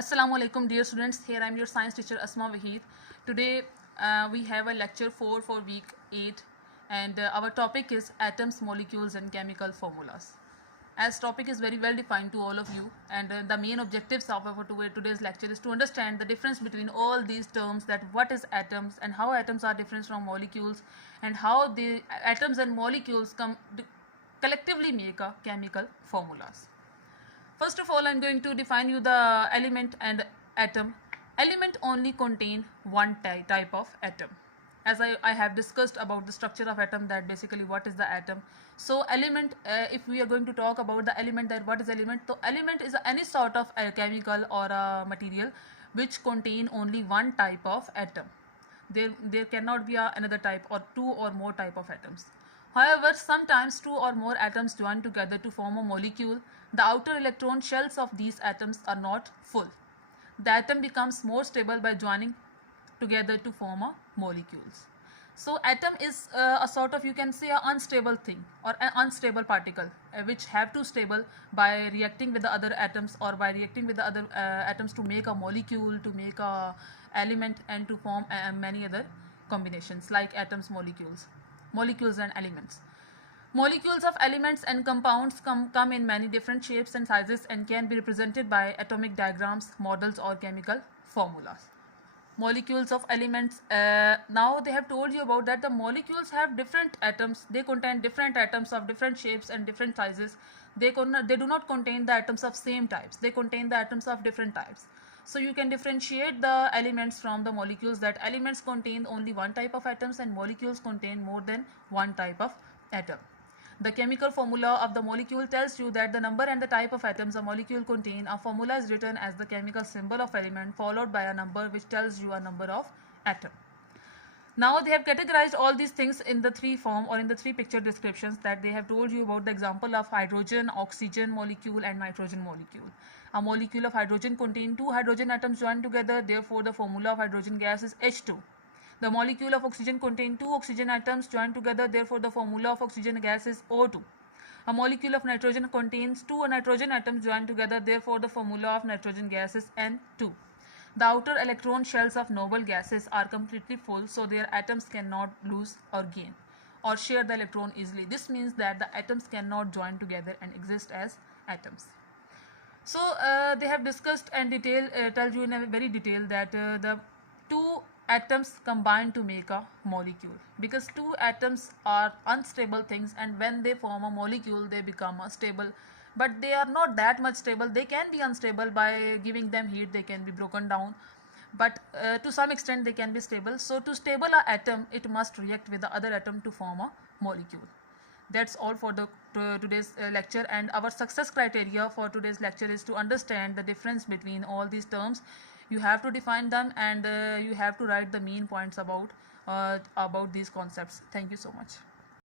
Assalamu alaikum dear students. Here I am your science teacher Asma Wahid. Today we have a lecture 4 for week 8 and our topic is atoms, molecules and chemical formulas. As topic is very well defined to all of you and the main objectives of our today's lecture is to understand the difference between all these terms, that what is atoms and how atoms are different from molecules and how the atoms and molecules collectively make a chemical formulas. First of all, I am going to define you the element and atom. Element only contain one type of atom. As I have discussed about the structure of atom, that basically what is the atom. So element, if we are going to talk about the element, that what is element? So element is any sort of a chemical or a material which contain only one type of atom. There cannot be another type or two or more type of atoms. However, sometimes two or more atoms join together to form a molecule. The outer electron shells of these atoms are not full. The atom becomes more stable by joining together to form a molecules. So atom is a sort of, you can say, an unstable thing or an unstable particle which have to stable by reacting with the other atoms or by reacting with the other atoms to make a molecule, to make a element and to form many other combinations like atoms, molecules and elements. Molecules of elements and compounds come in many different shapes and sizes and can be represented by atomic diagrams, models or chemical formulas. Molecules of elements, now they have told you about that the molecules have different atoms. They contain different atoms of different shapes and different sizes. They do not contain the atoms of same types. They contain the atoms of different types. So you can differentiate the elements from the molecules, that elements contain only one type of atoms and molecules contain more than one type of atom. The chemical formula of the molecule tells you that the number and the type of atoms a molecule contain. A formula is written as the chemical symbol of element followed by a number which tells you a number of atom. Now they have categorized all these things in the three form or in the three picture descriptions, that they have told you about the example of hydrogen, oxygen molecule and nitrogen molecule. A molecule of hydrogen contains two hydrogen atoms joined together, therefore the formula of hydrogen gas is H2. The molecule of oxygen contains two oxygen atoms joined together, therefore the formula of oxygen gas is O2. A molecule of nitrogen contains two nitrogen atoms joined together, therefore the formula of nitrogen gas is N2. The outer electron shells of noble gases are completely full, so their atoms cannot lose or gain or share the electron easily. This means that the atoms cannot join together and exist as atoms. So they have discussed and tell you in a very detail that the two atoms combine to make a molecule, because two atoms are unstable things and when they form a molecule they become stable, but they are not that much stable. They can be unstable. By giving them heat they can be broken down, but to some extent they can be stable. So to stable an atom, it must react with the other atom to form a molecule. That's all for today's lecture, and our success criteria for today's lecture is to understand the difference between all these terms. You have to define them and you have to write the main points about these concepts. Thank you so much.